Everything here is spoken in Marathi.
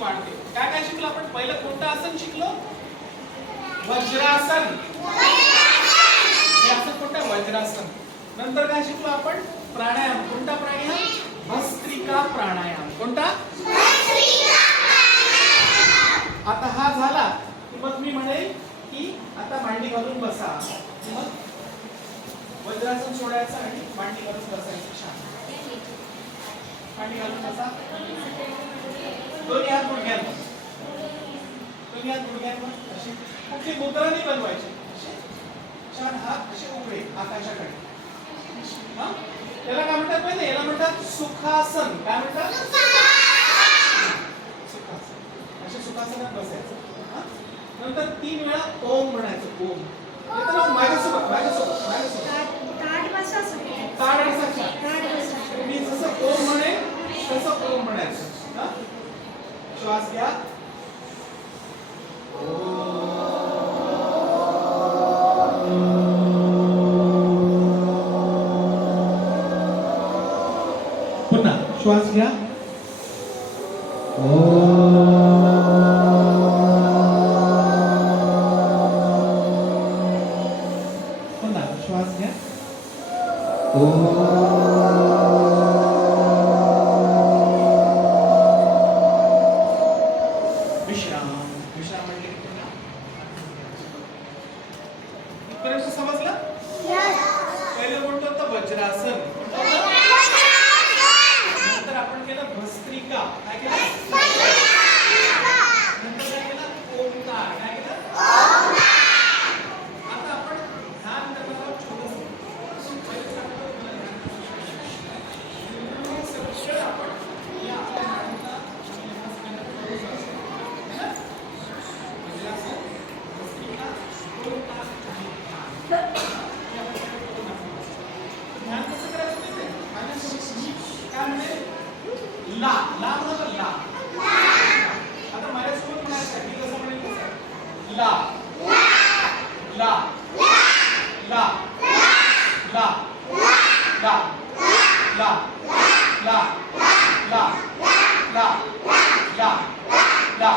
वाढते. काय काय शिकलो आपण? पहिलं कोणतं आसन शिकलो? वज्रासन. हे आसन कोणतं? वज्रासन. नंतर काय शिकलो आपण? प्राणायाम. कोणता प्राणायाम? भस्त्रिका प्राणायाम. कोणता? भस्त्रिका प्राणायाम. आता हा झाला की मग मी म्हणेल की आता मांडी घालून बसा. मग वज्रासन सोडायचं आणि मांडी घालून बसायचं. छान. मांडी घालून बसा. दोन्ही हात गुडघ्यांवर. दोन्ही हात गुडघ्यांवर. अशी कुठली मुद्रा नाही बनवायची. छान हात असे उघडे आकाशाकडे. हा? त्याला काय म्हणतात माहिती? याला म्हणतात सुखासन. काय म्हणतात? सुखासन. असे सुखासनात बसायचं. नंतर 3 वेळा ओम म्हणायचं. ओम. येतं ना माझ्यासोबत. ताड बसायचा. मी जसं ओम म्हणे तसं ओम म्हणायचं. हा? श्वास घ्या. पुन्हा श्वास घ्या. पुन्हा श्वास घ्या. विश्राम. विश्राम म्हणजे इथपर्यंत समजलं? पहिलं कोणतं होतं? वज्रासन. नंतर आपण केलं भस्त्रिका. काय केलं? नंतर काय केलं? ओंकार. काय केलं? आता आपण ध्यान करणार आहोत. छोटंसं आपण या आपल्या नाडीचा वज्रासन, भस्त्रिका, ओंकार आणि ध्यान. ध्यान कसं करायचं माहिती आहे? माझ्यासोबत मी काय म्हणेल? ला. ला म्हणतो. ला. आता माझ्यासोबत म्हणायचं आहे. मी कसं म्हणेल तसं. ला ला ला ला ला ला ला ला ला ला ला ला